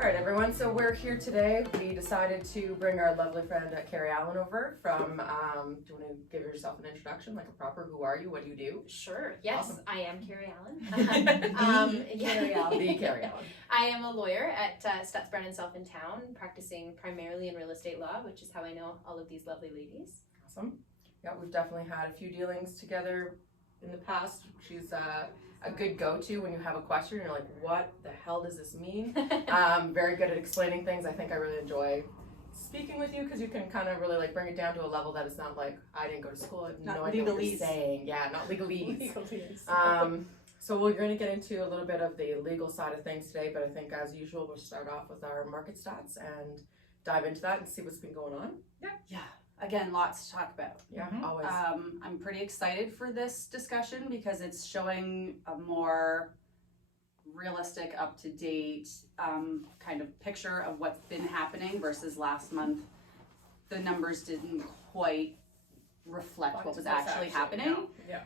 All right, everyone, so we're here today. We decided to bring our lovely friend Carey Allen over from, do you want to give yourself an introduction, like a proper who are you, what do you do? Sure, yes, Awesome. I am Carey Allen. Carey Allen. The Carey Allen. I am a lawyer at Stutz, Self in town, practicing primarily in real estate law, which is how I know all of these lovely ladies. Awesome. Yeah, we've definitely had a few dealings together in the past. She's a good go-to when you have a question. You're like, what the hell does this mean? Very good at explaining things. I think I really enjoy speaking with you because you can kind of really like bring it down to a level that it's not like I didn't go to school. I have no idea what you're saying. Yeah, not legalese. So we're going to get into a little bit of the legal side of things today, but I think as usual we'll start off with our market stats and dive into that and see what's been going on. Yeah. Again, lots to talk about. Yeah, always. I'm pretty excited for this discussion because it's showing a more realistic, up-to-date kind of picture of what's been happening versus last month. The numbers didn't quite reflect what was actually happening. No. Yeah.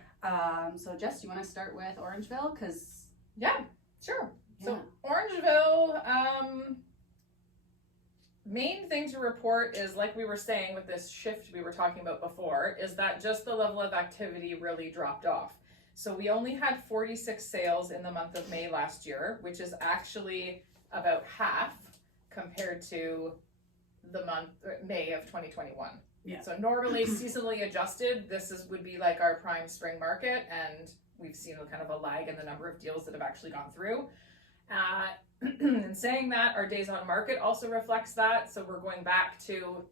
So Jess, do you want to start with Orangeville? Because yeah, sure. Yeah. So Orangeville, main thing to report is, like we were saying with this shift we were talking about before, is that just the level of activity really dropped off. So we only had 46 sales in the month of May last year, which is actually about half compared to the month May of 2021. Yeah. So normally seasonally adjusted, would be like our prime spring market, and we've seen a kind of a lag in the number of deals that have actually gone through. In saying that, our days on market also reflects that. So we're going back to,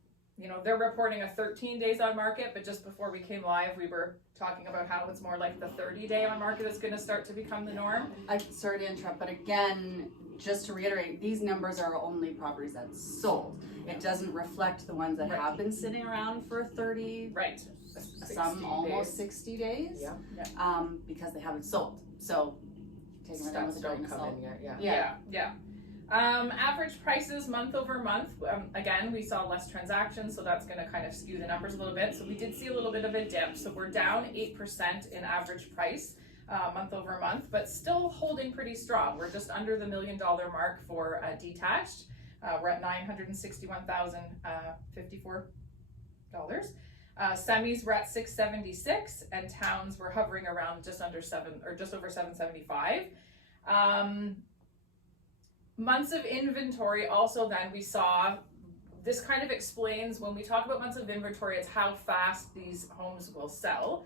they're reporting a 13 days on market, but just before we came live, we were talking about how it's more like the 30-day on market is going to start to become the norm. I'm sorry to interrupt, but again, just to reiterate, these numbers are only properties that sold. It doesn't reflect the ones that have been sitting around for 30, Right. some almost 60 days, because they haven't sold. So taking it with a grain of salt. Yeah. Average prices month over month. Again, we saw less transactions, so that's going to kind of skew the numbers a little bit. So we did see a little bit of a dip. So we're down 8% in average price month over month, but still holding pretty strong. We're just under the $1 million mark for detached. We're at $961,054. Semis were at 676, and towns were hovering around just over 775. Months of inventory also, then we saw, this kind of explains when we talk about months of inventory, it's how fast these homes will sell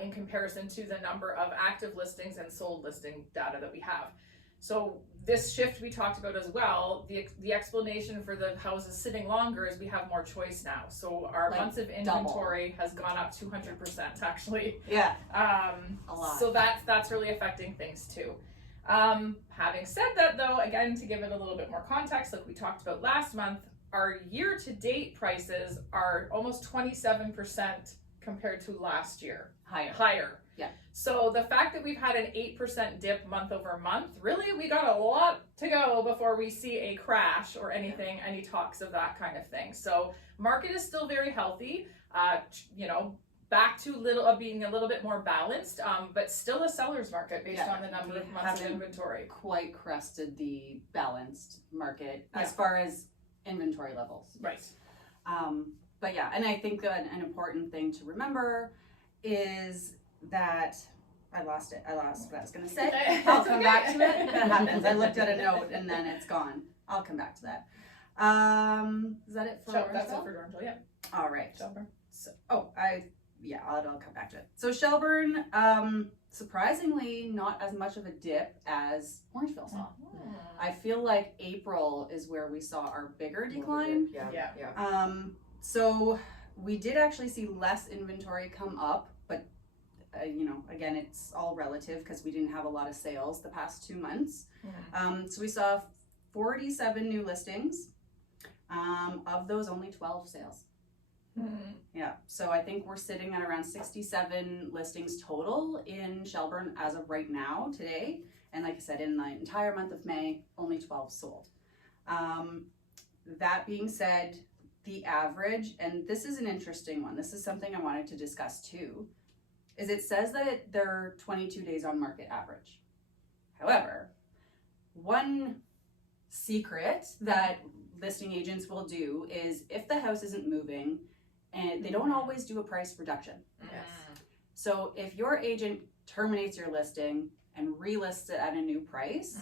in comparison to the number of active listings and sold listing data that we have. So this shift we talked about as well, the explanation for the houses sitting longer is we have more choice now. So our months of inventory has gone up 200% actually. Yeah. A lot. So that's really affecting things too. Having said that though, again, to give it a little bit more context, like we talked about last month, our year-to-date prices are almost 27% compared to last year. Higher. Yeah. So the fact that we've had an 8% dip month over month, really, we got a lot to go before we see a crash or anything, any talks of that kind of thing. So market is still very healthy, back to being a little bit more balanced, but still a seller's market based on the number of months of inventory. Quite crested the balanced market as far as inventory levels. Right. But yeah, and I think an important thing to remember is that I lost what I was going to say. I'll come back to it. That happens. I looked at a note and then it's gone. I'll come back to that. Is that it for Orangeville? That's it for Orangeville, yeah. All right. Shelburne. So, I'll come back to it. So Shelburne, surprisingly, not as much of a dip as Orangeville saw. I feel like April is where we saw our bigger decline. Yeah. So we did actually see less inventory come up, but again, it's all relative because we didn't have a lot of sales the past 2 months. So we saw 47 new listings. Of those, only 12 sales. Yeah, so I think we're sitting at around 67 listings total in Shelburne as of right now, today. And like I said, in the entire month of May, only 12 sold. That being said, the average, and this is an interesting one, this is something I wanted to discuss too, is it says that they're 22 days on market average. However, one secret that listing agents will do is if the house isn't moving, and they don't always do a price reduction. Yes. So if your agent terminates your listing and relists it at a new price,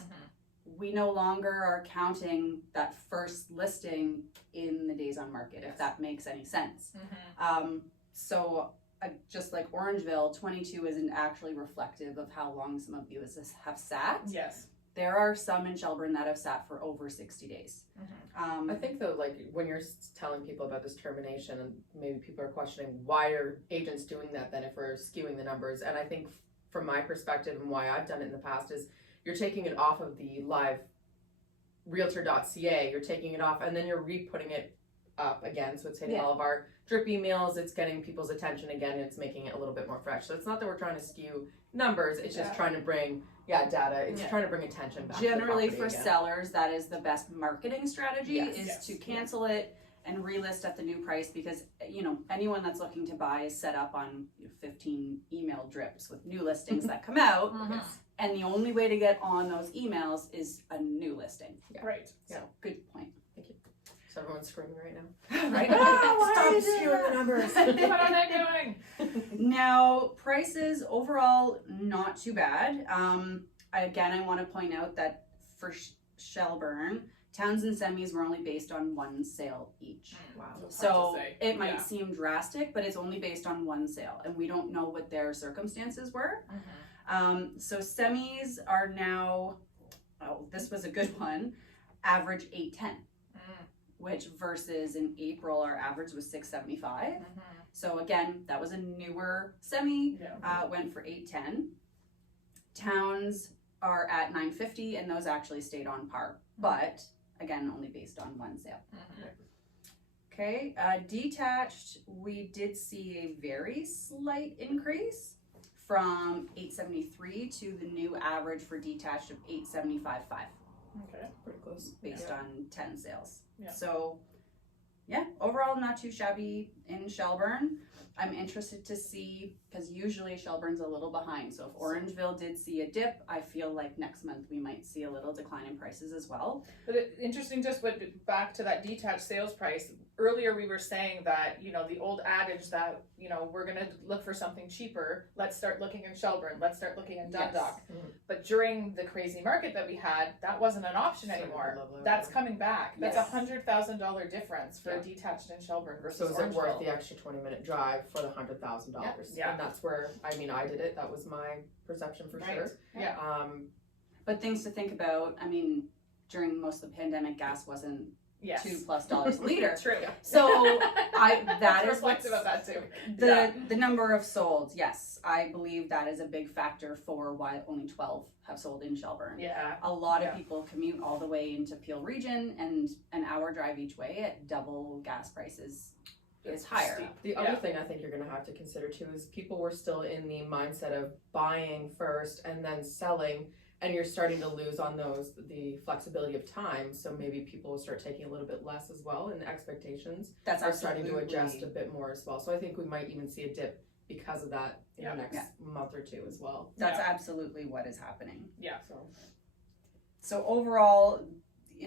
we no longer are counting that first listing in the days on market, if that makes any sense. So just like Orangeville, 22 isn't actually reflective of how long some of you have sat. Yes. There are some in Shelburne that have sat for over 60 days. I think though, like when you're telling people about this termination, and maybe people are questioning why are agents doing that then if we're skewing the numbers, and I think from my perspective and why I've done it in the past is you're taking it off of the live realtor.ca, you're taking it off and then you're re-putting it up again, so it's hitting all of our drip emails, it's getting people's attention again, and it's making it a little bit more fresh. So it's not that we're trying to skew numbers, it's just trying to bring data, it's trying to bring attention back Generally to the for property again. sellers, that is the best marketing strategy, Yes. to cancel it and relist at the new price, because anyone that's looking to buy is set up on 15 email drips with new listings that come out, and the only way to get on those emails is a new listing. Right. So good point. So everyone's screaming right now. Right? Stop skewing the numbers. What are they doing? Now, prices overall not too bad. I want to point out that for Shelburne, towns and semis were only based on one sale each. Wow. So it might seem drastic, but it's only based on one sale, and we don't know what their circumstances were. So semis are now, this was a good one, average 810. Which versus in April our average was 675. So again, that was a newer semi, went for 810. Towns are at 950, and those actually stayed on par, but again, only based on one sale. Okay, detached, we did see a very slight increase from 873 to the new average for detached of 875.5. Okay. Pretty close. Based on 10 sales. Yeah. So, overall not too shabby in Shelburne. I'm interested to see, because usually Shelburne's a little behind. So if Orangeville did see a dip, I feel like next month we might see a little decline in prices as well. But interesting, just back to that detached sales price. Earlier we were saying that, the old adage that, we're going to look for something cheaper. Let's start looking in Shelburne. Let's start looking in Dundalk. Yes. But during the crazy market that we had, that wasn't an option anymore. That's coming back. That's $100,000 difference for a detached in Shelburne versus So is it worth Orangeville. the extra 20-minute drive for the $100,000? Yeah. And that's where, I did it. That was my perception for sure. Yeah. But things to think about, during most of the pandemic, gas wasn't Yes. $2+ a liter. True. So that is reflective of that too. The number of solds. Yes, I believe that is a big factor for why only 12 have sold in Shelburne. Yeah. A lot of people commute all the way into Peel Region, and an hour drive each way at double gas prices is higher. Steep. The other thing I think you're going to have to consider too is people were still in the mindset of buying first and then selling, and you're starting to lose on the flexibility of time. So maybe people will start taking a little bit less as well, and the expectations That's are starting to absolutely- adjust a bit more as well. So I think we might even see a dip because of that in the next month or two as well. That's absolutely what is happening. Yeah. So overall,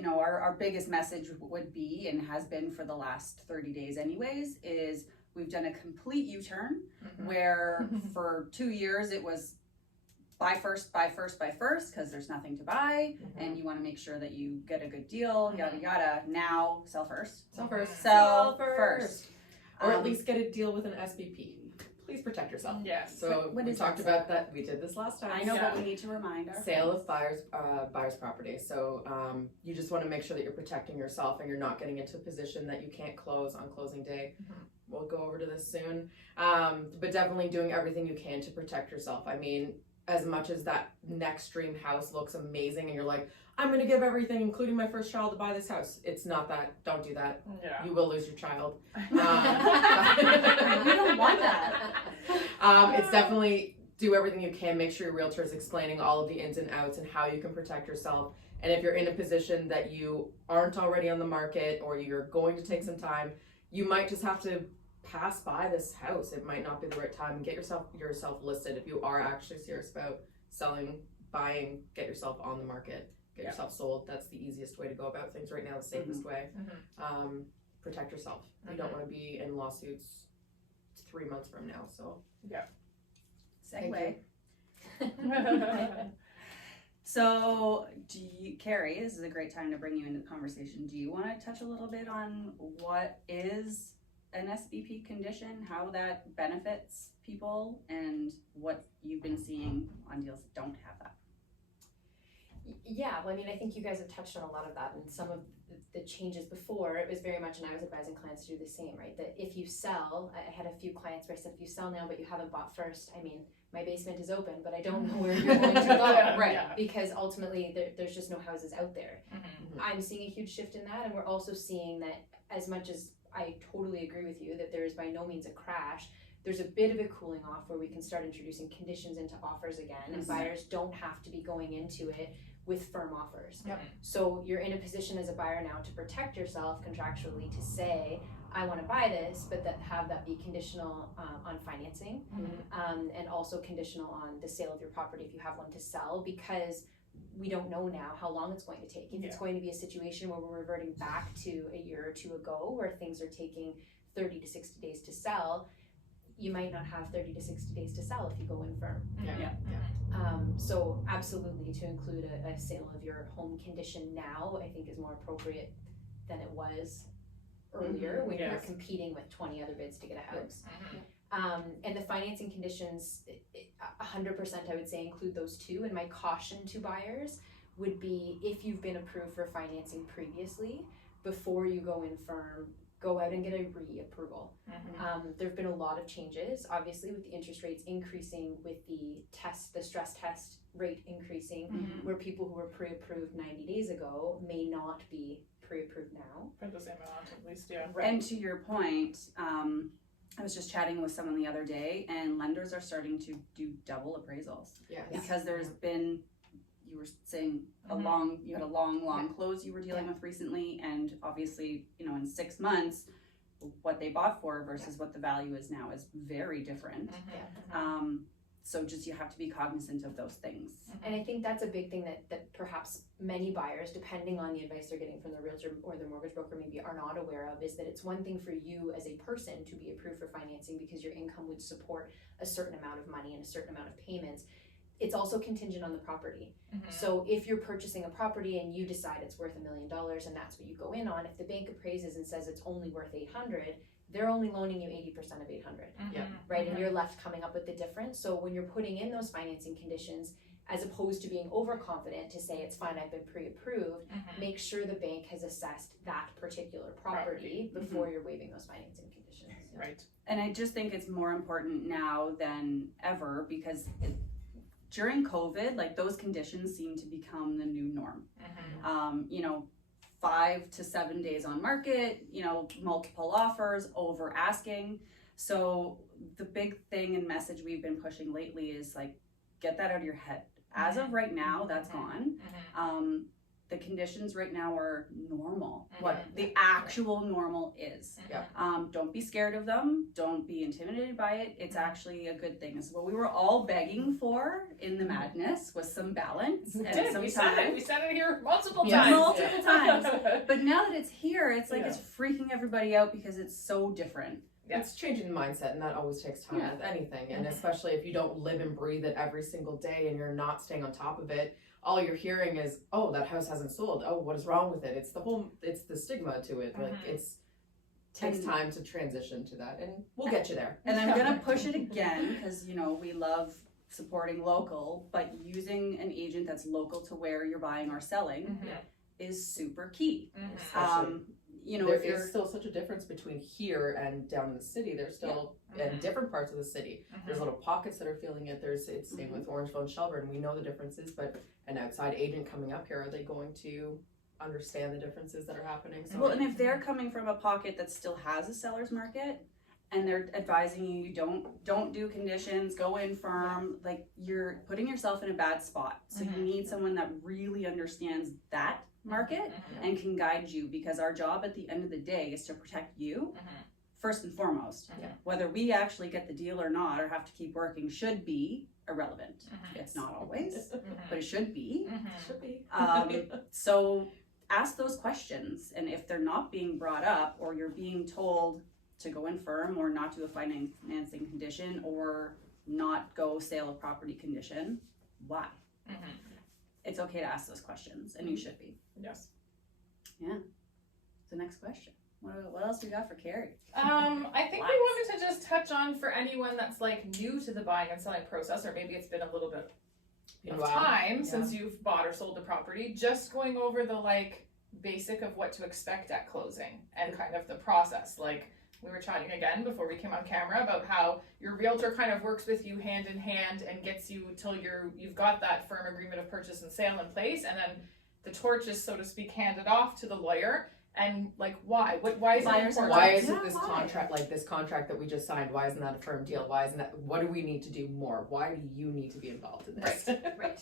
our biggest message would be, and has been for the last 30 days anyways, is we've done a complete U-turn where for 2 years it was buy first, because there's nothing to buy, and you want to make sure that you get a good deal, yada yada. Now, sell first. Sell first. Sell first. Or at least get a deal with an SBP. Please protect yourself. Yes. So What we is talked that? about that. We did this last time. I know, but we need to remind our Sale of buyer's property. So you just want to make sure that you're protecting yourself and you're not getting into a position that you can't close on closing day. We'll go over to this soon. But definitely doing everything you can to protect yourself. As much as that next dream house looks amazing and you're like, I'm going to give everything, including my first child, to buy this house. It's not that. Don't do that. Yeah. You will lose your child. We don't want that. It's definitely do everything you can. Make sure your realtor is explaining all of the ins and outs and how you can protect yourself. And if you're in a position that you aren't already on the market or you're going to take some time, you might just have to pass by this house. It might not be the right time. Get yourself listed if you are actually serious about selling, buying, get yourself on the market. get Yeah. yourself sold. That's the easiest way to go about things right now, the safest way. Protect yourself. You don't want to be in lawsuits 3 months from now. So Segue. So, Carey, this is a great time to bring you into the conversation. Do you want to touch a little bit on what is an SBP condition, how that benefits people, and what you've been seeing on deals that don't have that? Yeah, well, I mean, I think you guys have touched on a lot of that, and some of the changes before, it was very much, and I was advising clients to do the same, right? That if you sell, I had a few clients where I said, if you sell now but you haven't bought first, I mean, my basement is open, but I don't know where you're going to go, Right. Yeah. because ultimately there's just no houses out there. I'm seeing a huge shift in that, and we're also seeing that, as much as I totally agree with you that there is by no means a crash, there's a bit of a cooling off where we can start introducing conditions into offers again, and buyers don't have to be going into it with firm offers. Yep. So you're in a position as a buyer now to protect yourself contractually to say, I want to buy this, but have that be conditional on financing, and also conditional on the sale of your property if you have one to sell, because we don't know now how long it's going to take. If it's going to be a situation where we're reverting back to a year or two ago where things are taking 30 to 60 days to sell, you might not have 30 to 60 days to sell if you go in firm. So absolutely, to include a sale of your home condition now, I think is more appropriate than it was earlier when you're competing with 20 other bids to get a house. And the financing conditions, 100% I would say include those two. And my caution to buyers would be, if you've been approved for financing previously, before you go in firm, go out and get a re-approval. There have been a lot of changes, obviously, with the interest rates increasing, with the stress test rate increasing, where people who were pre-approved 90 days ago may not be pre-approved now. For the same amount, at least, yeah. And to your point, I was just chatting with someone the other day, and lenders are starting to do double appraisals because there's been, you were saying you had a long close you were dealing with recently, and obviously, in 6 months, what they bought for versus what the value is now is very different. So just, you have to be cognizant of those things. And I think that's a big thing that perhaps many buyers, depending on the advice they're getting from the realtor or the mortgage broker, maybe are not aware of, is that it's one thing for you as a person to be approved for financing because your income would support a certain amount of money and a certain amount of payments. It's also contingent on the property. So if you're purchasing a property and you decide it's worth $1 million and that's what you go in on, if the bank appraises and says it's only worth 800, they're only loaning you 80% of 800, right? And you're left coming up with the difference. So when you're putting in those financing conditions, as opposed to being overconfident to say it's fine, I've been pre-approved, make sure the bank has assessed that particular property before you're waiving those financing conditions. Right. And I just think it's more important now than ever, because during COVID, like, those conditions seem to become the new norm. 5 to 7 days on market, multiple offers, over asking. So the big thing and message we've been pushing lately is, like, get that out of your head. As of right now, that's gone. The conditions right now are normal, what the actual normal is. Don't be scared of them. Don't be intimidated by it. It's actually a good thing. It's what we were all begging for in the madness, was some balance. We and did. some We time. said it. We said it here multiple Yeah. times. Multiple times. But now that it's here, it's like it's freaking everybody out because it's so different. It's changing the mindset, and that always takes time with anything. And especially if you don't live and breathe it every single day and you're not staying on top of it, all you're hearing is, oh, that house hasn't sold. Oh, what is wrong with it? It's the stigma to it. Like, takes time to transition to that, and we'll get you there. And I'm gonna push it again, because we love supporting local, but using an agent that's local to where you're buying or selling is super key. There is still such a difference between here and down in the city. There's still in different parts of the city. There's little pockets that are feeling it. It's same with Orangeville and Shelburne. We know the differences, but an outside agent coming up here, are they going to understand the differences that are happening? So, well, and if they're coming from a pocket that still has a seller's market, and they're advising you don't do conditions, go in firm, like, you're putting yourself in a bad spot. So you need someone that really understands that market and can guide you, because our job at the end of the day is to protect you first and foremost. Yeah. Whether we actually get the deal or not, or have to keep working, should be irrelevant. It's not always, but it should be. Should be. So ask those questions, and if they're not being brought up, or you're being told to go infirm or not do a financing condition or not go sale of property condition, why? It's okay to ask those questions, and you should be. Yes. The next question. What else we got for Carey? I think we wanted to just touch on, for anyone that's like new to the buying and selling process, or maybe it's been a little bit of time since you've bought or sold the property, just going over the like basic of what to expect at closing and kind of the process. Like we were chatting again before we came on camera about how your realtor kind of works with you hand in hand and gets you till you've got that firm agreement of purchase and sale in place, and then the torch is, so to speak, handed off to the lawyer. And like, why? Why is it important? Why isn't this contract, like this contract that we just signed, why isn't that a firm deal? Why isn't that, what do we need to do more? Why do you need to be involved in this? Right.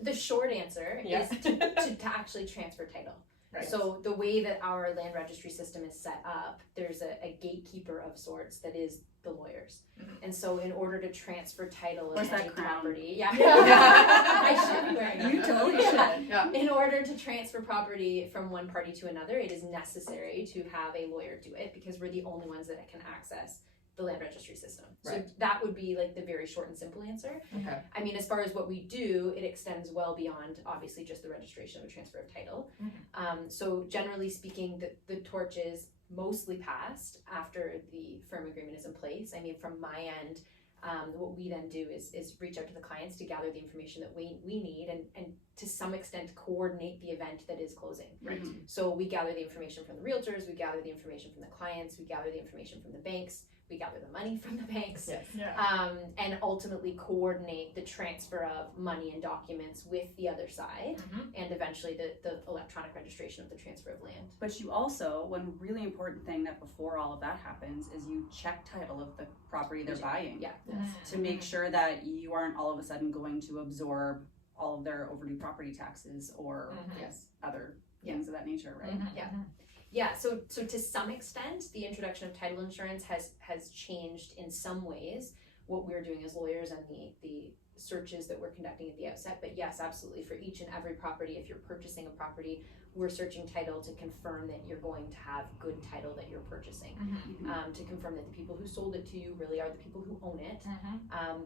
The short answer is to actually transfer title. Right. So the way that our land registry system is set up, there's a gatekeeper of sorts that is the lawyers. And so in order to transfer title of any property, I should be wearing it. You totally should. In order to transfer property from one party to another, it is necessary to have a lawyer do it, because we're the only ones that can access the land registry system. Right. So that would be like the very short and simple answer. Okay. I mean, as far as what we do, it extends well beyond obviously just the registration of a transfer of title. So generally speaking, the torch is mostly passed after the firm agreement is in place. I mean, from my end, what we then do is reach out to the clients to gather the information that we need, and to some extent coordinate the event that is closing. Right. So we gather the information from the realtors, we gather the information from the clients, we gather the information from the banks, we gather the money from the banks, and ultimately coordinate the transfer of money and documents with the other side, and eventually the electronic registration of the transfer of land. But you also, one really important thing that before all of that happens is you check title of the property they're buying. To make sure that you aren't all of a sudden going to absorb all of their overdue property taxes or other things of that nature, right? Yeah, so to some extent, the introduction of title insurance has changed in some ways what we're doing as lawyers and the searches that we're conducting at the outset. But yes, absolutely, for each and every property, if you're purchasing a property, we're searching title to confirm that you're going to have good title that you're purchasing, to confirm that the people who sold it to you really are the people who own it,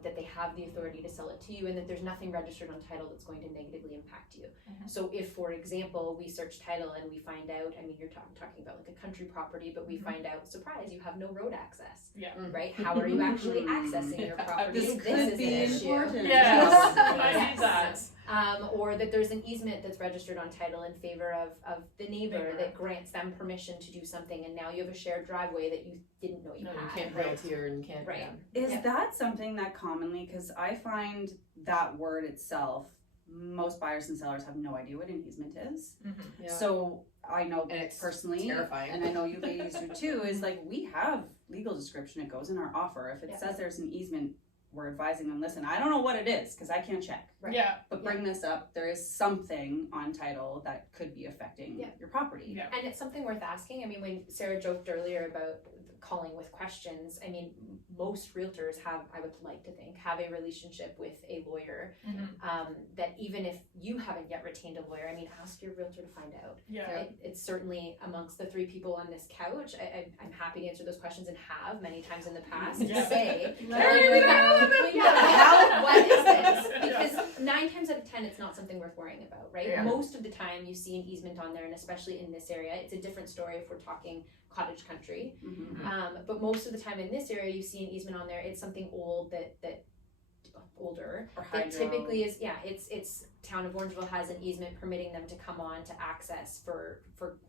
that they have the authority to sell it to you, and that there's nothing registered on title that's going to negatively impact you. So if, for example, we search title and we find out, I mean, you're talking about like a country property, but we find out, surprise, you have no road access, right? How are you actually accessing your property? This could be important. Yes, I need that. Or that there's an easement that's registered on title in favor of the neighbor that grants them permission to do something, and now you have a shared driveway that you didn't know you had. You can't build here and you can't. Is that something that commonly, because I find that word itself, most buyers and sellers have no idea what an easement is. So I know personally, terrifying. and I know you ladies do too, is like we have legal description, it goes in our offer. If it says there's an easement, we're advising them, listen, I don't know what it is because I can't check. But bring this up, there is something on title that could be affecting your property. And it's something worth asking. I mean, when Sarah joked earlier about calling with questions, I mean, most realtors have, I would like to think, have a relationship with a lawyer, that even if you haven't yet retained a lawyer, I mean, ask your realtor to find out. It's certainly amongst the three people on this couch, I'm happy to answer those questions, and have many times in the past to say, what is this? Because 9 times out of 10, it's not something worth worrying about, right? Most of the time you see an easement on there, and especially in this area, it's a different story if we're talking cottage country. But most of the time in this area, you see an easement on there. It's something old that older. That typically is it's town of Orangeville has an easement permitting them to come on to access for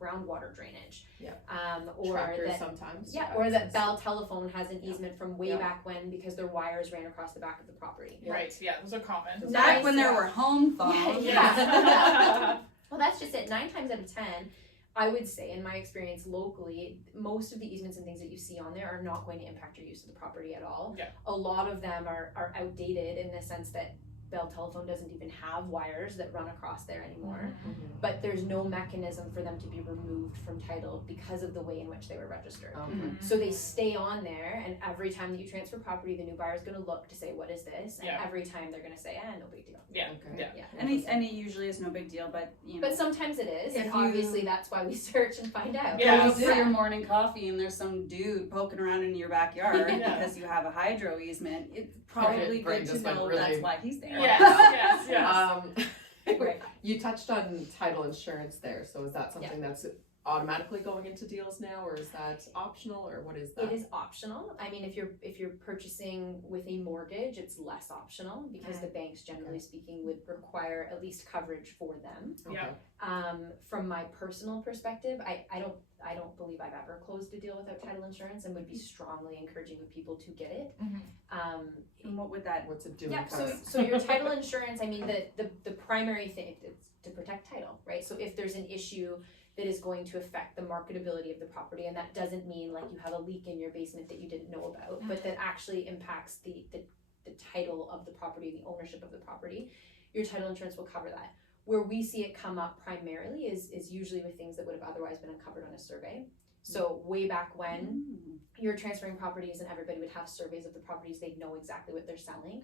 groundwater drainage. Or tractors that sometimes. Or that Bell Telephone has an easement from way back when because their wires ran across the back of the property. Those are common. Back when there were home phones. Well, that's just it. 9 times out of 10. I would say, in my experience locally, most of the easements and things that you see on there are not going to impact your use of the property at all. A lot of them are outdated in the sense that Bell Telephone doesn't even have wires that run across there anymore, Mhm. but there's no mechanism for them to be removed from title because of the way in which they were registered. Okay. So they stay on there, and every time that you transfer property, the new buyer is going to look to say, what is this? And Yeah. every time they're going to say, no big deal. Yeah. Okay. Yeah. Yeah. And it usually is no big deal, but you know. But sometimes it is, If and you- obviously that's why we search and find out. Yeah. Go We out do for your that. morning coffee and there's some dude poking around in your backyard Yeah. because you have a hydro easement, it's probably Brain good to just went know really- that's why he's there. Yes, yes. Right. You touched on title insurance there, so is that something that's automatically going into deals now, or is that optional, or what is that? It is optional. I mean, if you're purchasing with a mortgage, it's less optional because the banks, generally speaking, would require at least coverage for them. Yeah. From my personal perspective, I don't believe I've ever closed a deal without title insurance, and would be strongly encouraging of people to get it. And what would that? What's it doing? Yeah, for us? so your title insurance, I mean, the primary thing is to protect title, right? So if there's an issue that is going to affect the marketability of the property, and that doesn't mean like you have a leak in your basement that you didn't know about, but that actually impacts the title of the property, the ownership of the property, your title insurance will cover that. Where we see it come up primarily is usually with things that would have otherwise been uncovered on a survey. So way back when you're transferring properties and everybody would have surveys of the properties, they'd know exactly what they're selling.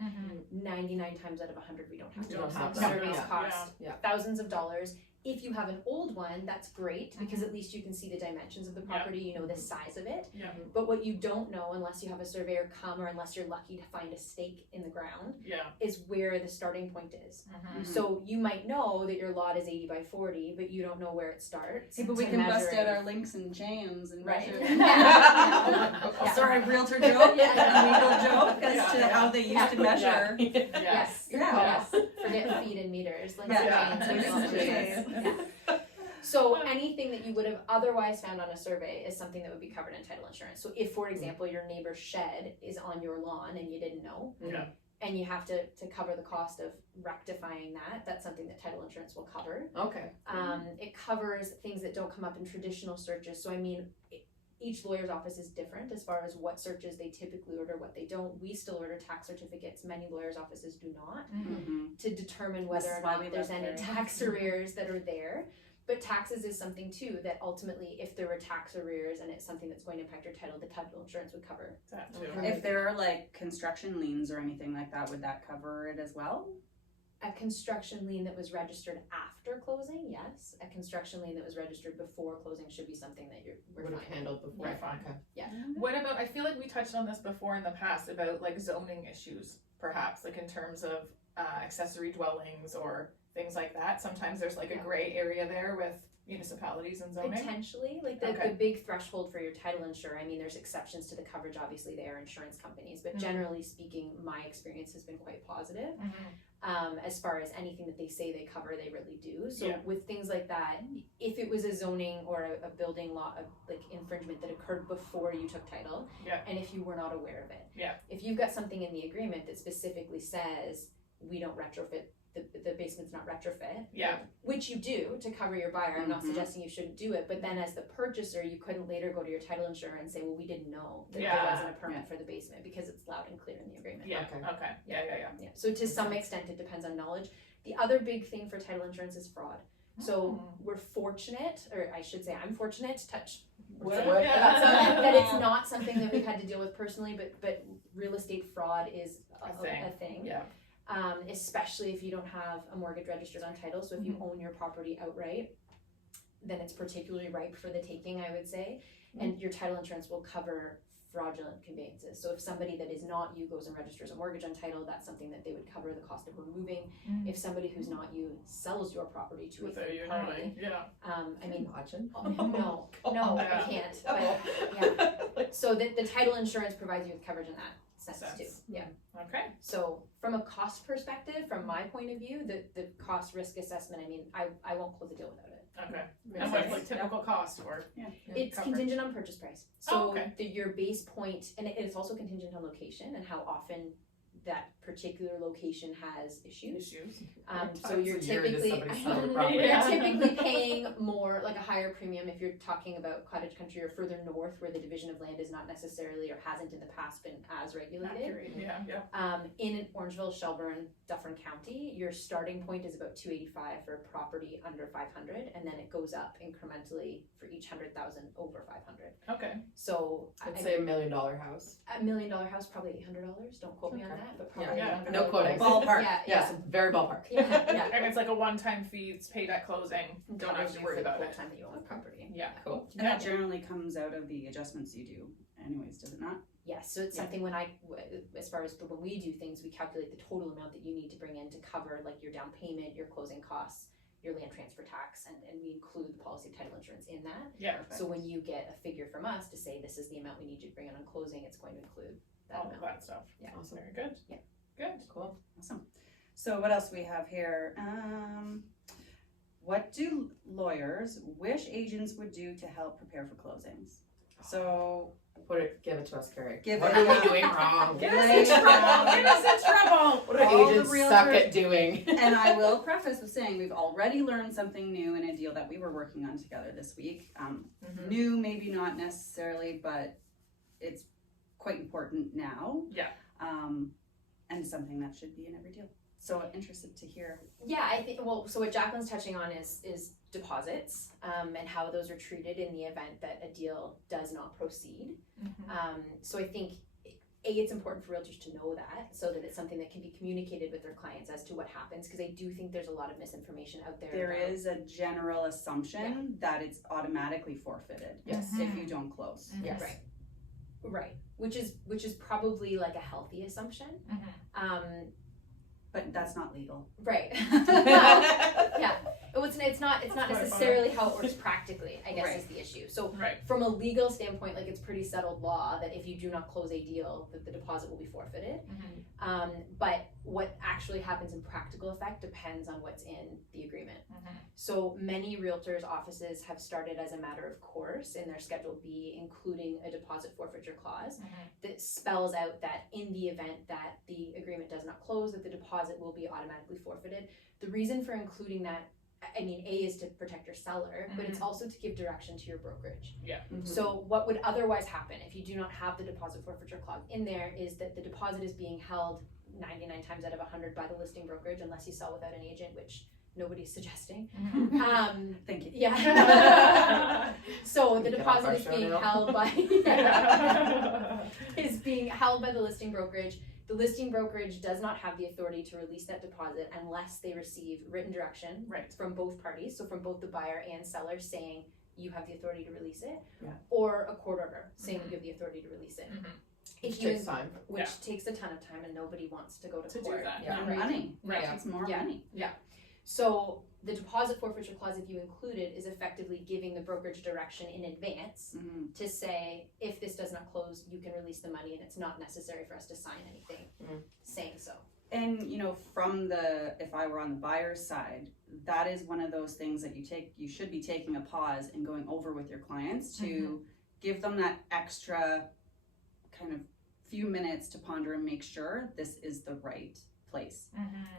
99 times out of 100 we don't have We to. don't have The that. surveys Yeah. cost Yeah. thousands of dollars. If you have an old one, that's great because at least you can see the dimensions of the property, you know the size of it. Yeah. But what you don't know, unless you have a surveyor come or unless you're lucky to find a stake in the ground, Yeah. is where the starting point is. Mhm. So you might know that your lot is 80 by 40, but you don't know where it starts. Hey, but we to can bust measure out it. our links and chains and Right. measure. Yeah. Sorry, realtor joke, Yeah. legal joke as Yeah, to yeah. how they used to measure. Yes. Yes. Forget feet and meters. Like Yeah. chains and Links and meters. chains. Yeah. So anything that you would have otherwise found on a survey is something that would be covered in title insurance. So if, for example, your neighbor's shed is on your lawn and you didn't know, Yeah. and you have to cover the cost of rectifying that, that's something that title insurance will cover. Okay. It covers things that don't come up in traditional searches. So I mean, each lawyer's office is different as far as what searches they typically order, what they don't. We still order tax certificates. Many lawyers' offices do not, to determine whether This or is why not we there's love any Carey. tax arrears that are there. But taxes is something too that ultimately, if there were tax arrears and it's something that's going to impact your title, the title insurance would cover. That too. Okay. If there are like construction liens or anything like that, would that cover it as well? A construction lien that was registered after closing, yes. A construction lien that was registered before closing should be something that we're Would have fine. handled before. Right, fine. Okay. What about, I feel like we touched on this before in the past about like zoning issues, perhaps, like in terms of accessory dwellings or things like that. Sometimes there's like a Yeah. gray area there with municipalities and zoning. Potentially, like Okay. the big threshold for your title insurer, I mean, there's exceptions to the coverage, obviously they are insurance companies, but Mhm. generally speaking, my experience has been quite positive. Mhm. As far as anything that they say they cover, they really do. So Yeah. with things like that, if it was a zoning or a building law of like infringement that occurred before you took title, Yeah. and if you were not aware of it, Yeah. if you've got something in the agreement that specifically says we don't retrofit, the basement's not retrofit, Yeah. which you do to cover your buyer. I'm not Mhm. suggesting you shouldn't do it, but then as the purchaser, you couldn't later go to your title insurer and say, well, we didn't know that Yeah. there wasn't a permit for the basement because it's loud and clear in the agreement. Yeah. Okay. Okay. Yeah. Yeah. So to some extent, it depends on knowledge. The other big thing for title insurance is fraud. So we're fortunate, or I should say I'm fortunate, touch wood, Wood. that it's not something that we've had to deal with personally, but real estate fraud is A a thing. thing. Yeah. Especially if you don't have a mortgage registered on title. So if you own your property outright, then it's particularly ripe for the taking, I would say. And your title insurance will cover fraudulent conveyances. So if somebody that is not you goes and registers a mortgage on title, that's something that they would cover the cost of removing. Mhm. If somebody who's not you sells your property to a Without third you party, knowing. Yeah. I mean, Imagine. no, I Yeah. can't. But so the title insurance provides you with coverage in that sense too. Sense. Yeah. Okay. So from a cost perspective, from my point of view, the cost risk assessment, I mean, I won't close a deal without it. Okay. Makes And what's sense. like typical cost or? It's coverage. contingent on purchase price. So Oh, okay. your base point, and it's also contingent on location and how often that particular location has issues. So Times you're a year does typically somebody sell the you're property? Yeah. typically paying more, like a higher premium if you're talking about cottage country or further north where the division of land is not necessarily or hasn't in the past been as regulated. Accurate. Yeah. In Orangeville, Shelburne, Dufferin County, your starting point is about $285 for a property under 500, and then it goes up incrementally for each 100,000 over 500. Okay. So Let's say $1 million house. $1 million house, probably $800. Don't quote me on Okay. that, but Yeah. probably Yeah. $800. No quoting. Ballpark. Yeah, Yes, very ballpark. yeah, yeah. And it's like a one-time fee. It's paid at closing. Don't have Covers to you worry for the about whole it. time that you own the property. Yeah. Cool. And that generally comes out of the adjustments you do anyways, does it not? Yes, so it's something when as far as when we do things, we calculate the total amount that you need to bring in to cover like your down payment, your closing costs, your land transfer tax, and we include the policy of title insurance in that. Yeah. So when you get a figure from us to say this is the amount we need you to bring in on closing, it's going to include that All of amount. that stuff. Yeah. Awesome. Very good. Yeah. Good. Cool. Awesome. So what else do we have here? What do lawyers wish agents would do to help prepare for closings? So Give it to us, Carey. Give What it are we up. doing wrong? Get us in trouble. Get us in trouble. What are All the agents suck realtors- at doing? and I will preface with saying we've already learned something new in a deal that we were working on together this week. Mhm. New, maybe not necessarily, but it's quite important now. Yeah. And something that should be in every deal. So interested to hear. Yeah, I think, well, so what Jacqueline's touching on is deposits, and how those are treated in the event that a deal does not proceed. So I think, it's important for realtors to know that, so that it's something that can be communicated with their clients as to what happens, because I do think there's a lot of misinformation out there. There about- is a general assumption that it's automatically forfeited Yes. if you don't close. Yes. Right. Right, which is probably like a healthy assumption. But that's not legal. Right. Well, yeah. It's not quite necessarily how it works practically, I guess, Right. is the issue. So Right. from a legal standpoint, like, it's pretty settled law that if you do not close a deal, that the deposit will be forfeited. But what actually happens in practical effect depends on what's in the agreement. So many realtors' offices have started as a matter of course in their Schedule B, including a deposit forfeiture clause that spells out that in the event that the agreement does not close, that the deposit will be automatically forfeited. The reason for including that, I mean, A, is to protect your seller, but it's also to give direction to your brokerage. Mhm. So what would otherwise happen if you do not have the deposit forfeiture clause in there is that the deposit is being held 99 times out of 100 by the listing brokerage, unless you sell without an agent, which nobody's suggesting. Thank you. Yeah. So the Get off our deposit is show being now. held by is being held by the listing brokerage. The listing brokerage does not have the authority to release that deposit unless they receive written direction Right. from both parties, so from both the buyer and seller saying you have the authority to release it, Yeah. or a court order saying you have the authority to release it. Which If you, takes time. which takes a ton of time and nobody wants to go to To do court. that. Yeah. And Right. money. Right. It's more Yeah. money. So the deposit forfeiture clause, if you include it, is effectively giving the brokerage direction in advance Mhm. to say, if this does not close, you can release the money and it's not necessary for us to sign anything saying so. And from if I were on the buyer's side, that is one of those things that you should be taking a pause and going over with your clients to give them that extra kind of few minutes to ponder and make sure this is the right place.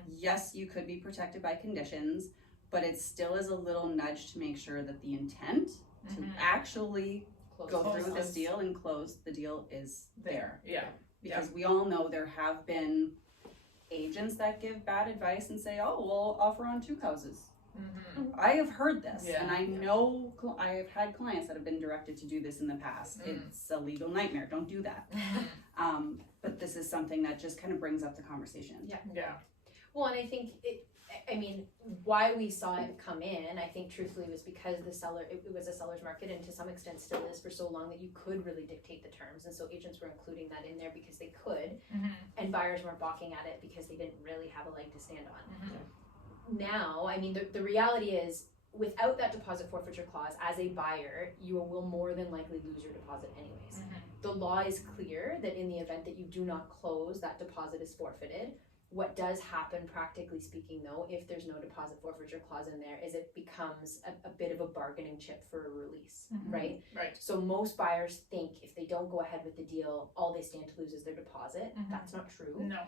Yes, you could be protected by conditions, but it still is a little nudge to make sure that the intent to actually Close. go through Close. this deal and close the deal is there. Yeah. Because we all know there have been agents that give bad advice and say, oh, we'll offer on 2 houses. I have heard this, Yeah. and I know I have had clients that have been directed to do this in the past. It's a legal nightmare. Don't do that. But this is something that just kind of brings up the conversation. Yeah. Well, and I think why we saw it come in, I think truthfully was because it was a seller's market, and to some extent still is for so long, that you could really dictate the terms, and so agents were including that in there because they could, and buyers weren't balking at it because they didn't really have a leg to stand on. Now, I mean, the reality is, without that deposit forfeiture clause, as a buyer, you will more than likely lose your deposit anyways. The law is clear that in the event that you do not close, that deposit is forfeited. What does happen, practically speaking, though, if there's no deposit forfeiture clause in there, is it becomes a bit of a bargaining chip for a release, right? Right. So most buyers think if they don't go ahead with the deal, all they stand to lose is their deposit. That's not true. No.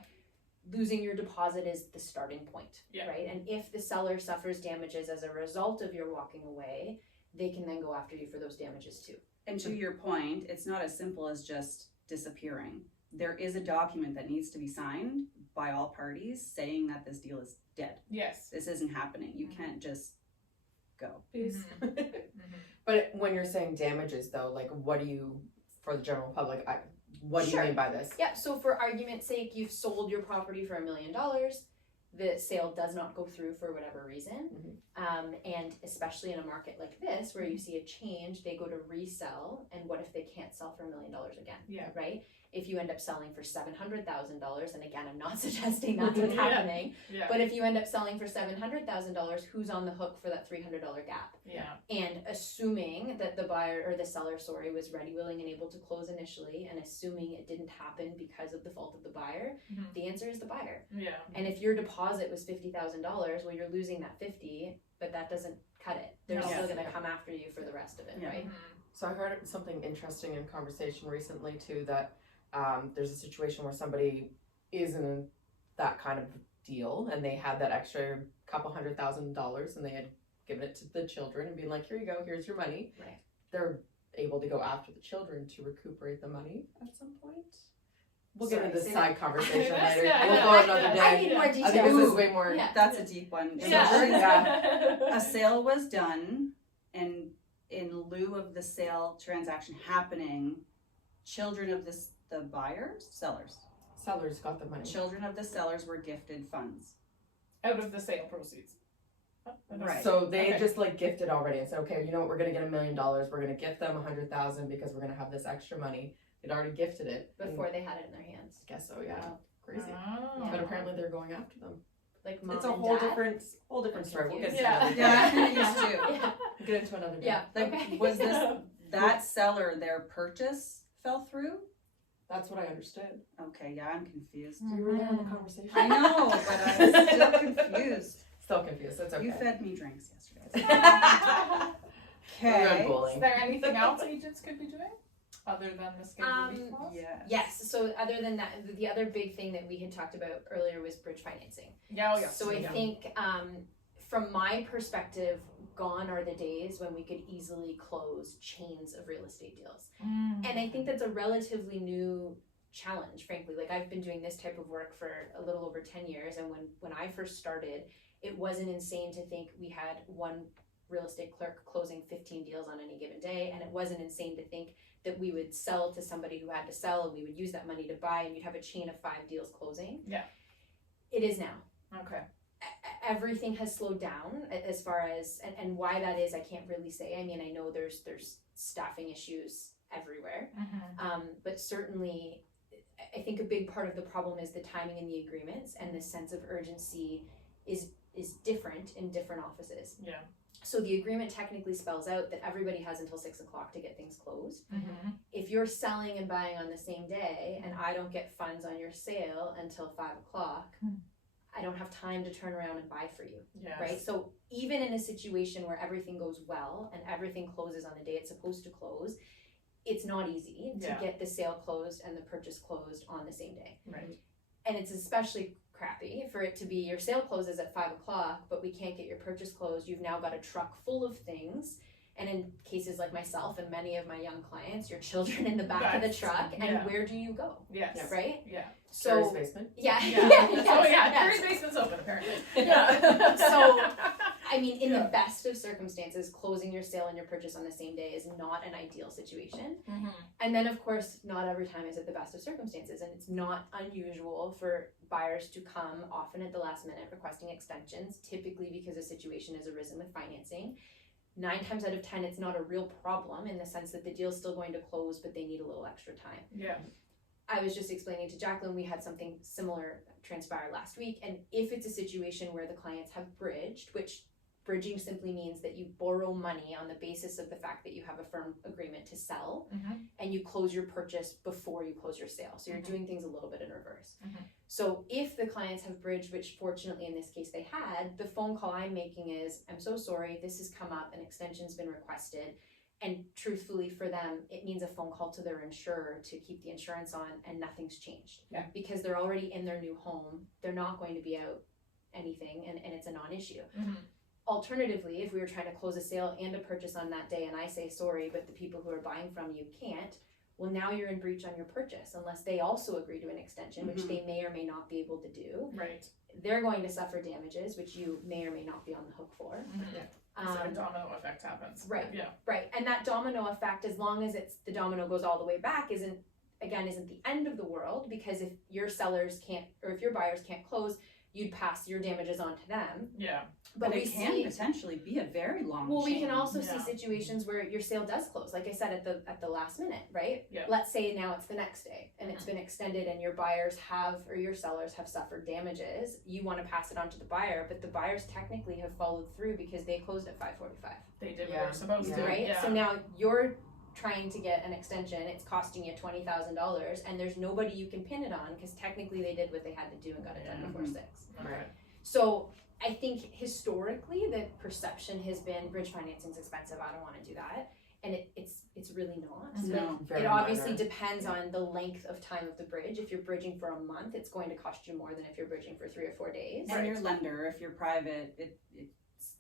losing your deposit is the starting point, Yeah. right? And if the seller suffers damages as a result of your walking away, they can then go after you for those damages too. And to your point, it's not as simple as just disappearing. There is a document that needs to be signed by all parties saying that this deal is dead. Yes. This isn't happening. You can't just go. But when you're saying damages though, like what do you, for the general public, what do Sure. you mean by this? Yeah, so for argument's sake, you've sold your property for $1 million. The sale does not go through for whatever reason. And especially in a market like this where you see a change, they go to resell. And what if they can't sell for $1 million again? Yeah. Right? If you end up selling for $700,000, and again, I'm not suggesting that's what's Yeah. happening, Yeah. but if you end up selling for $700,000, who's on the hook for that $300 gap? Yeah. And assuming that the buyer or the seller, was ready, willing, and able to close initially, and assuming it didn't happen because of the fault of the buyer, Mhm. the answer is the buyer. Yeah. And if your deposit was $50,000, well, you're losing that 50, but that doesn't cut it. They're No. still Yes. going to come after you for the rest of it, Yeah. right? So I heard something interesting in conversation recently too, that there's a situation where somebody is in that kind of deal and they had that extra couple $100,000 and they had given it to the children and been like, here you go, here's your money. Right. They're able to go after the children to recuperate the money at some point. We'll get into this say side conversation later. Yeah, We'll yeah. go another I day. need more I details. think this is Ooh. way more. Yeah. That's a deep one. Yeah. A sale was done, and in lieu of the sale transaction happening, children of the buyers, sellers, Sellers got the money. children of the sellers were gifted funds. Out of the sale proceeds. Right. So they Okay. just like gifted already and said, okay, you know what, we're gonna get $1 million. We're gonna gift them 100,000 because we're gonna have this extra money. They'd already gifted it. and Before they had it in their hands. I guess so, yeah. Crazy. Oh. But apparently they're going after them. Like mom It's a and whole dad. different story. We'll get into Yeah. another day. Yeah, it used to. Yeah. We'll get into another day. Yeah. Like, Okay. was this that seller, their purchase fell through? That's what I understood. Okay, yeah, I'm confused. You were there in the conversation. I know, but I'm still confused. Still confused. It's okay. You fed me drinks yesterday. We're Okay. unbowling. Is there anything else agents could be doing other than the scheduled recalls? Yes. Yes, so other than that, the other big thing that we had talked about earlier was bridge financing. Yeah, oh, yes. So I Yeah. think from my perspective, gone are the days when we could easily close chains of real estate deals. And I think that's a relatively new challenge, frankly. Like I've been doing this type of work for a little over 10 years. And when I first started, it wasn't insane to think we had one real estate clerk closing 15 deals on any given day. And it wasn't insane to think that we would sell to somebody who had to sell and we would use that money to buy and you'd have a chain of 5 deals closing. Yeah. It is now. Okay. Everything has slowed down as far as and why that is I can't really say. I mean, I know there's staffing issues everywhere, but certainly I think a big part of the problem is the timing in the agreements and the sense of urgency is different in different offices. Yeah. So the agreement technically spells out that everybody has until 6 o'clock to get things closed. If you're selling and buying on the same day and I don't get funds on your sale until 5 o'clock, I don't have time to turn around and buy for you, Yes. right? So even in a situation where everything goes well and everything closes on the day it's supposed to close, it's not easy to Yeah. get the sale closed and the purchase closed on the same day. Right. And it's especially crappy for it to be your sale closes at 5 o'clock, but we can't get your purchase closed. You've now got a truck full of things. And in cases like myself and many of my young clients, your children in the back of the That's- truck, and yeah. where do you go, Yes. right? Yeah. Carey's So, basement. yeah. Yeah. yes, Oh yeah. yes. Carey's basement's open apparently. Yeah. So, I mean, in Yeah. the best of circumstances, closing your sale and your purchase on the same day is not an ideal situation. And then, of course, not every time is it the best of circumstances. And it's not unusual for buyers to come often at the last minute requesting extensions, typically because a situation has arisen with financing. 9 times out of 10, it's not a real problem in the sense that the deal's still going to close, but they need a little extra time. Yeah. I was just explaining to Jacqueline, we had something similar transpire last week. And if it's a situation where the clients have bridged, which bridging simply means that you borrow money on the basis of the fact that you have a firm agreement to sell and you close your purchase before you close your sale. So you're doing things a little bit in reverse. So if the clients have bridged, which fortunately in this case they had, the phone call I'm making is, I'm so sorry, this has come up, an extension's been requested. And truthfully for them, it means a phone call to their insurer to keep the insurance on and nothing's changed. Yeah. Because they're already in their new home, they're not going to be out anything and it's a non-issue. Mhm. Alternatively, if we were trying to close a sale and a purchase on that day and I say sorry, but the people who are buying from you can't, well, now you're in breach on your purchase unless they also agree to an extension, which they may or may not be able to do. Right. They're going to suffer damages, which you may or may not be on the hook for. So a domino effect happens. Right. Yeah. Right, and that domino effect, as long as it's the domino goes all the way back, isn't the end of the world, because if your sellers can't, or if your buyers can't close, you'd pass your damages on to them. Yeah. But we it can see, potentially be a very long well, we chain. can also Yeah. see situations where your sale does close, like I said, at the last minute, right? Yeah. Let's say now it's the next day and it's been extended and your buyers have, or your sellers have suffered damages. You want to pass it on to the buyer, but the buyers technically have followed through because they closed at 5:45. They did what Yeah. they're supposed to. Right? Yeah. So now you're trying to get an extension, it's costing you $20,000 and there's nobody you can pin it on because technically they did what they had to do and got it done before 6. Okay. So I think historically the perception has been bridge financing's expensive, I don't want to do that. And it's really not. No. Very It obviously minor. depends on the length of time of the bridge. If you're bridging for a month, it's going to cost you more than if you're bridging for 3 or 4 days. And your lender, if you're private, it's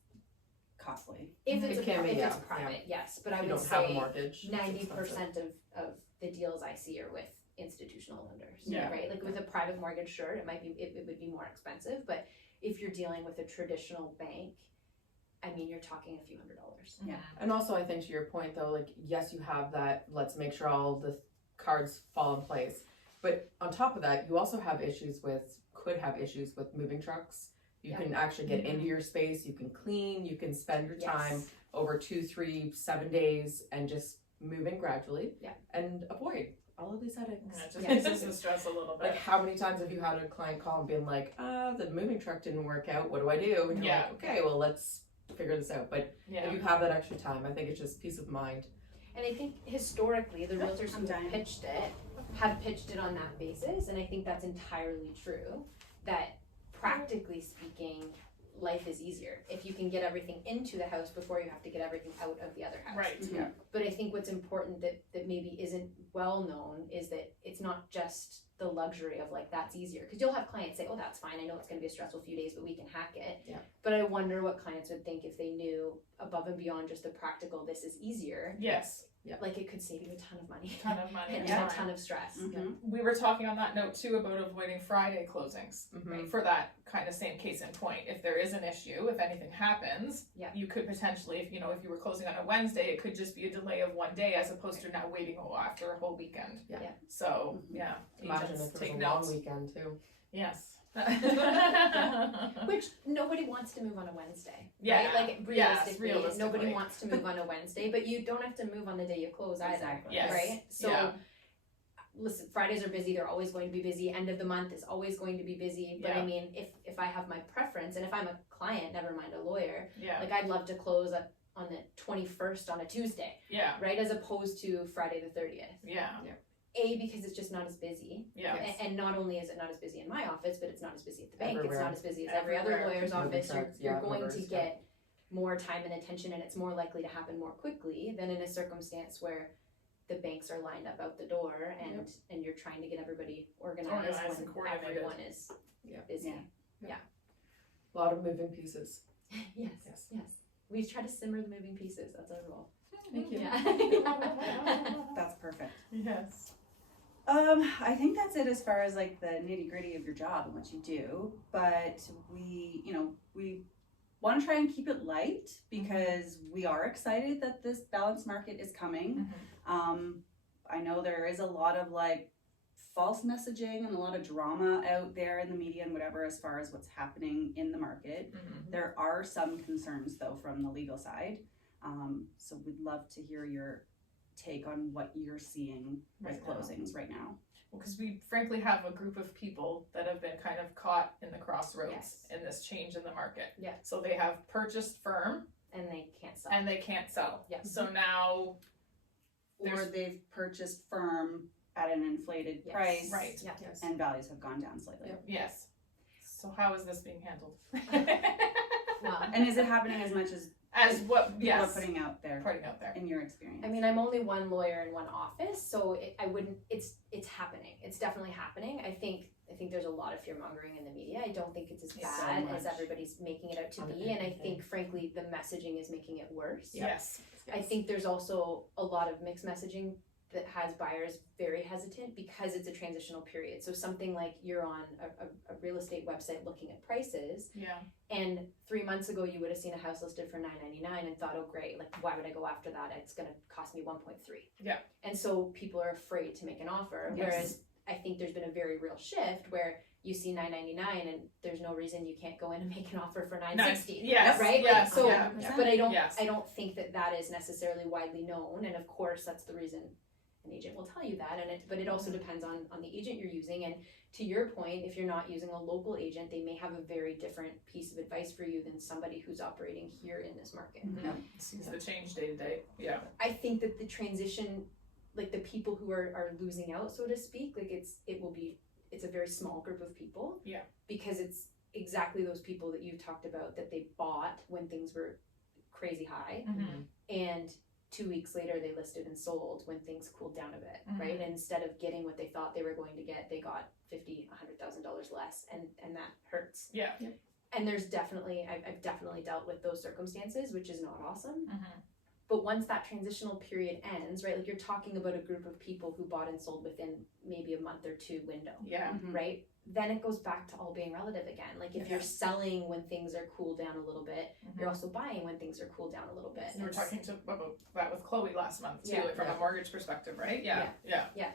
costly. If it's It can be, if it's yeah, private, yes. But I If you would don't have a say mortgage. it's 90% of the deals I see are with institutional lenders, Yeah. right? Like with a private mortgage, sure, it would be more expensive, but if you're dealing with a traditional bank, I mean, you're talking a few $100s. Yeah. And also, I think to your point though, like, yes, you have that, let's make sure all the cards fall in place. But on top of that, you also could have issues with moving trucks. You Yeah. can actually get into your space, you can clean, you can spend your time Yes. over 2, 3, 7 days and just move in gradually. Yeah. And avoid all of these headaches. Yeah, it just Yeah. eases the stress a little bit. Like, how many times have you had a client call and been like, the moving truck didn't work out, what do I do? And you're Yeah. like, okay, well, let's figure this out. But Yeah. if you have that extra time, I think it's just peace of mind. And I think historically, the realtors I'm who dying. have pitched it on that basis, and I think that's entirely true, that practically speaking, life is easier if you can get everything into the house before you have to get everything out of the other house. Right. Yeah. But I think what's important that maybe isn't well known is that it's not just the luxury of like, that's easier. Because you'll have clients say, oh, that's fine, I know it's going to be a stressful few days, but we can hack it. Yeah. But I wonder what clients would think if they knew above and beyond just the practical, this is easier. Yes. Like it could save you a ton of money. A ton of money. and and a time. ton of stress. Mhm. We were talking on that note too about avoiding Friday closings, right? For that kind of same case in point. If there is an issue, if anything happens, Yeah. you could potentially, if you were closing on a Wednesday, it could just be a delay of 1 day as opposed to now waiting after a whole weekend. Yeah. Yeah. So yeah, Imagine agents if it was take a long notes. weekend too. Yes. Which nobody wants to move on a Wednesday. Yeah. Right? Like Yes, realistically, nobody realistically. wants to move on a Wednesday, but you don't have to move on the day you close either. Exactly. Yes. Right? So Yeah. listen, Fridays are busy, they're always going to be busy. End of the month is always going to be busy. But Yeah. I mean, if I have my preference and if I'm a client, never mind a lawyer, Yeah. like I'd love to close on the 21st on a Tuesday, Yeah. right? As opposed to Friday the 30th. Yeah. Because it's just not as busy. Yeah. And not only is it not as busy in my office, but it's not as busy at the bank. It's Everywhere. not as busy as every other Everywhere. lawyer's Moving office. trucks, You're yeah, going to movers, get more time and attention, and it's more likely to happen more quickly than in a circumstance where the banks are lined up out the door and you're trying to get everybody organized Organized and when coordinated. everyone is Yeah. busy. A lot of moving pieces. Yes. We try to simmer the moving pieces. That's our goal. Thank you. Yeah. That's perfect. Yes. I think that's it as far as like the nitty gritty of your job and what you do. But we want to try and keep it light because we are excited that this balanced market is coming. I know there is a lot of like false messaging and a lot of drama out there in the media and whatever as far as what's happening in the market. There are some concerns though from the legal side. So we'd love to hear your take on what you're seeing with Right now. closings right now. Well, because we frankly have a group of people that have been kind of caught in the crossroads Yes. in this change in the market. Yeah. So they have purchased firm And they can't sell. and they can't sell. Yeah. So now, Or There's- they've purchased firm at an inflated Yes. price. right. Yeah. Yes. And values have gone down slightly. Yep. Yes. So how is this being handled? Well, And is it happening as much as as what people are yes putting out there putting out there. in your experience? I mean, I'm only one lawyer in one office, so I wouldn't. It's happening. It's definitely happening. I think there's a lot of fear mongering in the media. I don't think it's as Yeah, so bad as much. everybody's making it out to On be, and I everything. think, frankly, the messaging is making it worse. Yes. I think there's also a lot of mixed messaging that has buyers very hesitant because it's a transitional period. So something like you're on a real estate website looking at prices, Yeah. and 3 months ago you would have seen a house listed for $999 and thought, oh great, like why would I go after that? It's gonna cost me 1.3. Yeah. And so people are afraid to make an offer. Yes. Whereas I think there's been a very real shift where you see $999 and there's no reason you can't go in and make an offer for $960. Yes. Right? Yes. Like, so yeah. but I don't Yes. I don't think that is necessarily widely known, and of course that's the reason an agent will tell you that, but it also depends on the agent you're using. And to your point, if you're not using a local agent, they may have a very different piece of advice for you than somebody who's operating here in this market. Sees the change day to day. Yeah. I think that the transition, like the people who are losing out, so to speak, like it's a very small group of people. Yeah. Because it's exactly those people that you've talked about, that they bought when things were crazy high, and 2 weeks later they listed and sold when things cooled down a bit, right? And instead of getting what they thought they were going to get, they got $50,000-$100,000 less, and that hurts. Yeah. And there's definitely, I've definitely dealt with those circumstances, which is not awesome. But once that transitional period ends, right, like you're talking about a group of people who bought and sold within maybe a month or two window, Yeah. right? Then it goes back to all being relative again. Like if you're selling when things are cooled down a little bit, you're also buying when things are cooled down a little bit. We were talking about that with Chloe last month too, Yeah. from a mortgage perspective, right? Yeah.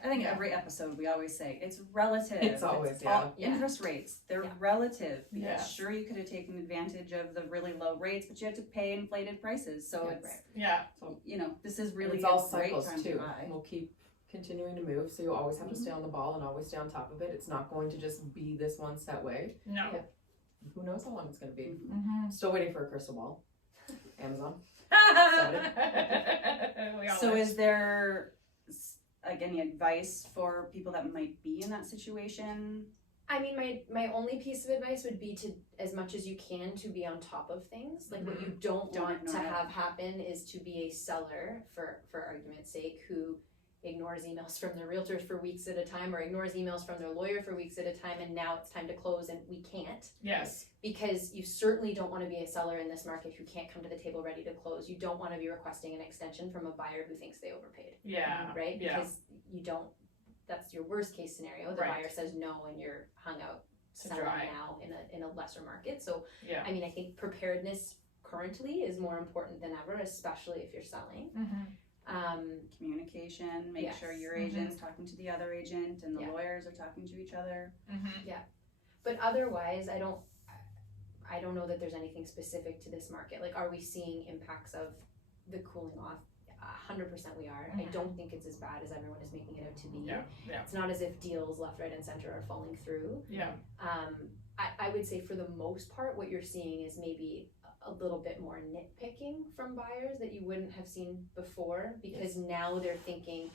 I think every episode we always say it's relative. It's always, all yeah. interest rates. They're Yeah. relative. Because Yeah. sure, you could have taken advantage of the really low rates, but you had to pay inflated prices. So Yeah. it's Yeah. this is really it's all a great cycles time too. to buy. We'll keep continuing to move, so you always have to stay on the ball and always stay on top of it. It's not going to just be this one set way. No. Yeah. Who knows how long it's going to be? Mm-hmm. Still waiting for a crystal ball. Amazon. So is there like any advice for people that might be in that situation? I mean, my only piece of advice would be to, as much as you can, to be on top of things. Like what you don't Don't want to ignore it. have happen is to be a seller, for argument's sake, who ignores emails from their realtors for weeks at a time, or ignores emails from their lawyer for weeks at a time, and now it's time to close and we can't. Yes. Because you certainly don't want to be a seller in this market who can't come to the table ready to close. You don't want to be requesting an extension from a buyer who thinks they overpaid, Yeah. right? Yeah. Because you don't, that's your worst case scenario. The Right. buyer says no and you're hung out To selling dry. now in a lesser market. So Yeah. I mean, I think preparedness currently is more important than ever, especially if you're selling. Communication, make Yes. sure your Mhm. agent's talking to the other agent and the Yeah. lawyers are talking to each other. But otherwise, I don't know that there's anything specific to this market. Like, are we seeing impacts of the cooling off? 100% we are. I Mhm. don't think it's as bad as everyone is making it out to be. Yeah. Yeah. It's not as if deals left, right, and center are falling through. Yeah. I would say for the most part, what you're seeing is maybe a little bit more nitpicking from buyers that you wouldn't have seen before, because now they're thinking,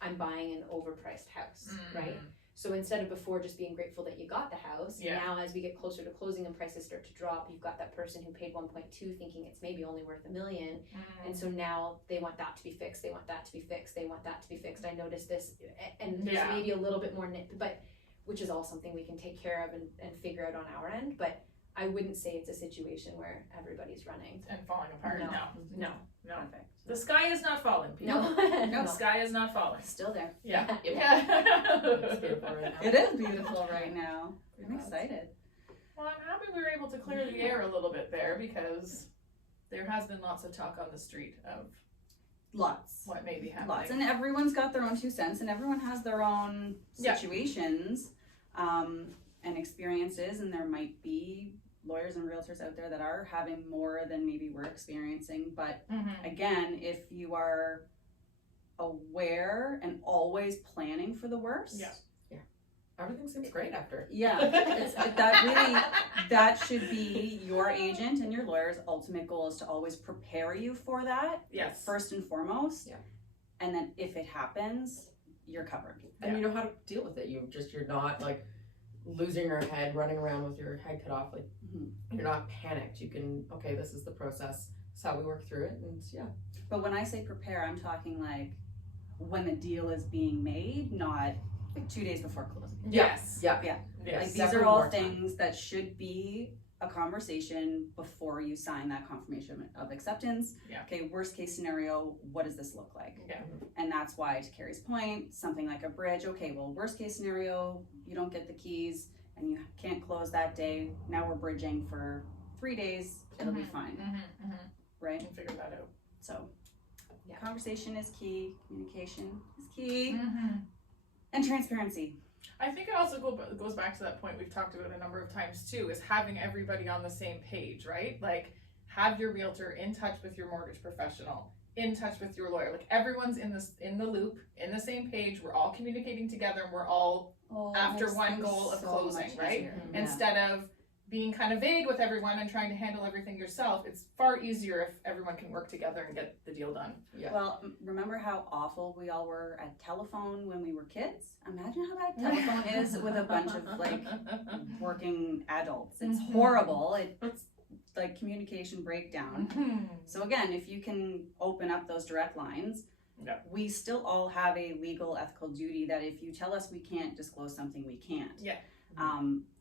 I'm buying an overpriced house, right? So instead of before just being grateful that you got the house, Yeah. now as we get closer to closing and prices start to drop, you've got that person who paid 1.2 thinking it's maybe only worth $1 million. And so now they want that to be fixed, they want that to be fixed, they want that to be fixed. I noticed this, and there's Yeah. maybe a little bit more but which is all something we can take care of and figure out on our end. But I wouldn't say it's a situation where everybody's running. And falling apart. No. No. Perfect. The sky is not falling, people. No, The sky is not falling. Still there. Yeah. It's beautiful right now. It is beautiful right now. I'm excited. Well, I'm happy we were able to clear the air a little bit there, because there has been lots of talk on the street of Lots. what may be happening. Lots. And everyone's got their own 2 cents and everyone has their own Yeah. situations and experiences, and there might be lawyers and realtors out there that are having more than maybe we're experiencing. But again, if you are aware and always planning for the worst, Yeah. Everything seems great after. that should be your agent and your lawyer's ultimate goal, is to always prepare you for that Yes. first and foremost. Yeah. And then if it happens, you're covered. And you know how to deal with it. You're not like losing your head, running around with your head cut off. Like Mhm. you're not panicked. You can, okay, this is the process. That's how we work through it, and yeah. But when I say prepare, I'm talking like when the deal is being made, not 2 days before closing. Yes. Yeah. Yeah. Yes. Like these Definitely are all more time. things that should be a conversation before you sign that confirmation of acceptance. Yeah. Okay, worst case scenario, what does this look like? Yeah. And that's why, to Carey's point, something like a bridge, okay, well, worst case scenario, you don't get the keys and you can't close that day. Now we're bridging for 3 days, it'll be fine, right? We'll figure that out. So, Yeah. conversation is key, communication is key, and transparency. I think it also goes back to that point we've talked about a number of times too, is having everybody on the same page, right? Like, have your realtor in touch with your mortgage professional, in touch with your lawyer. Like, everyone's in the loop, in the same page. We're all communicating together, and we're all after makes one things goal of so closing, much right? easier. Instead of being kind of vague with everyone and trying to handle everything yourself. It's far easier if everyone can work together and get the deal done. Yeah. Well, remember how awful we all were at telephone when we were kids? Imagine how bad telephone is with a bunch of like working adults. It's horrible. It's like communication breakdown. So again, if you can open up those direct lines, Yeah. we still all have a legal ethical duty that if you tell us we can't disclose something, we can't. Yeah.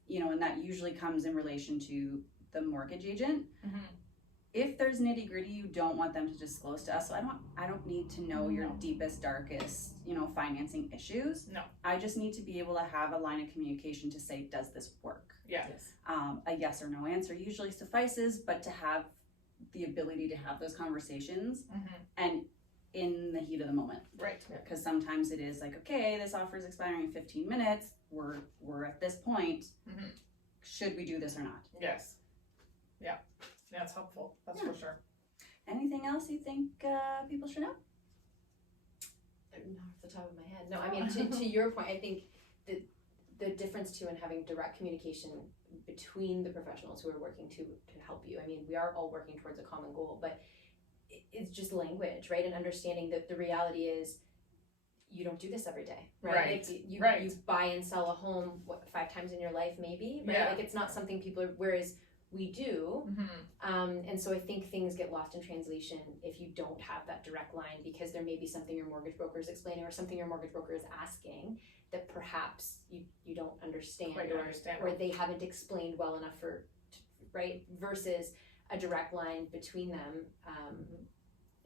You know, and that usually comes in relation to the mortgage agent. Mhm. If there's nitty gritty you don't want them to disclose to us, so I don't need to know your No. deepest, darkest, you know, financing issues. No. I just need to be able to have a line of communication to say, does this work? Yeah. Yes. A yes or no answer usually suffices, but to have the ability to have those conversations and in the heat of the moment. Right. Because sometimes it is like, okay, this offer is expiring in 15 minutes. We're at this point. Should we do this or not? Yes. Yeah. Yeah, it's helpful. That's for sure. Anything else you think people should know? Not off the top of my head. No, I mean, to your point, I think the difference too in having direct communication between the professionals who are working to help you. I mean, we are all working towards a common goal, but it's just language, right? And understanding that the reality is you don't do this every day, right? Right. Like you Right. buy and sell a home, 5 times in your life, maybe, right? Yeah. Like it's not something people are, whereas we do. And so I think things get lost in translation if you don't have that direct line, because there may be something your mortgage broker is explaining or something your mortgage broker is asking that perhaps you don't understand, Quite understand. or they haven't explained well enough right? Versus a direct line between them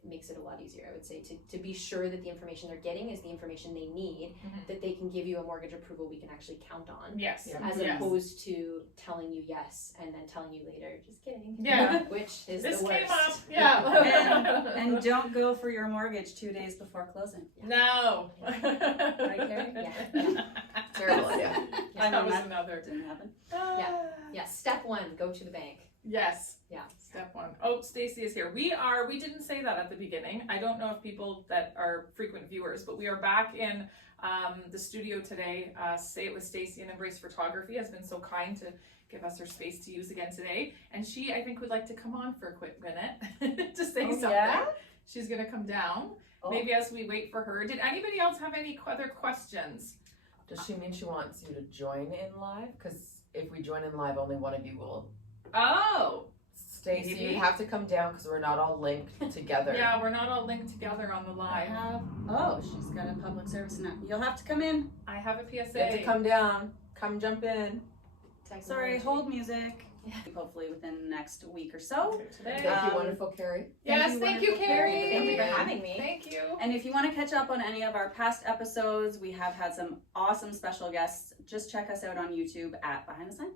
makes it a lot easier, I would say, to be sure that the information they're getting is the information they need, that they can give you a mortgage approval we can actually count on. Yes. Yeah. As Yes. opposed to telling you yes and then telling you later, just kidding. Yeah. Which is This the worst. came up. Yeah. And don't go for your mortgage 2 days before closing. No. Right, Carey? Yeah. Terrible idea. I That mean, was that another. didn't happen. Yeah, step 1, go to the bank. Yes. Yeah. Step 1. Oh, Stacy is here. We didn't say that at the beginning. I don't know if people that are frequent viewers, but we are back in the studio today. Say It With Stacy and Embrace Photography has been so kind to give us her space to use again today. And she, I think, would like to come on for a quick minute to say something. Yeah? She's going to come down. Oh. Maybe as we wait for her. Did anybody else have any other questions? Does she mean she wants you to join in live? Because if we join in live, only one of you will. Oh. Stacey, Maybe. you have to come down because we're not all linked together. Yeah, we're not all linked together on the live. She's got a public service now. You'll have to come in. I have a PSA. You have to come down. Come jump in. Sorry, hold music. Hopefully within the next week or so. Today. Thank you, wonderful Carey. Yes, thank you, wonderful Carey. Thank you for having me. Thank you. And if you want to catch up on any of our past episodes, we have had some awesome special guests. Just check us out on YouTube at Behind the Sign.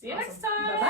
See you next Awesome. time. Bye.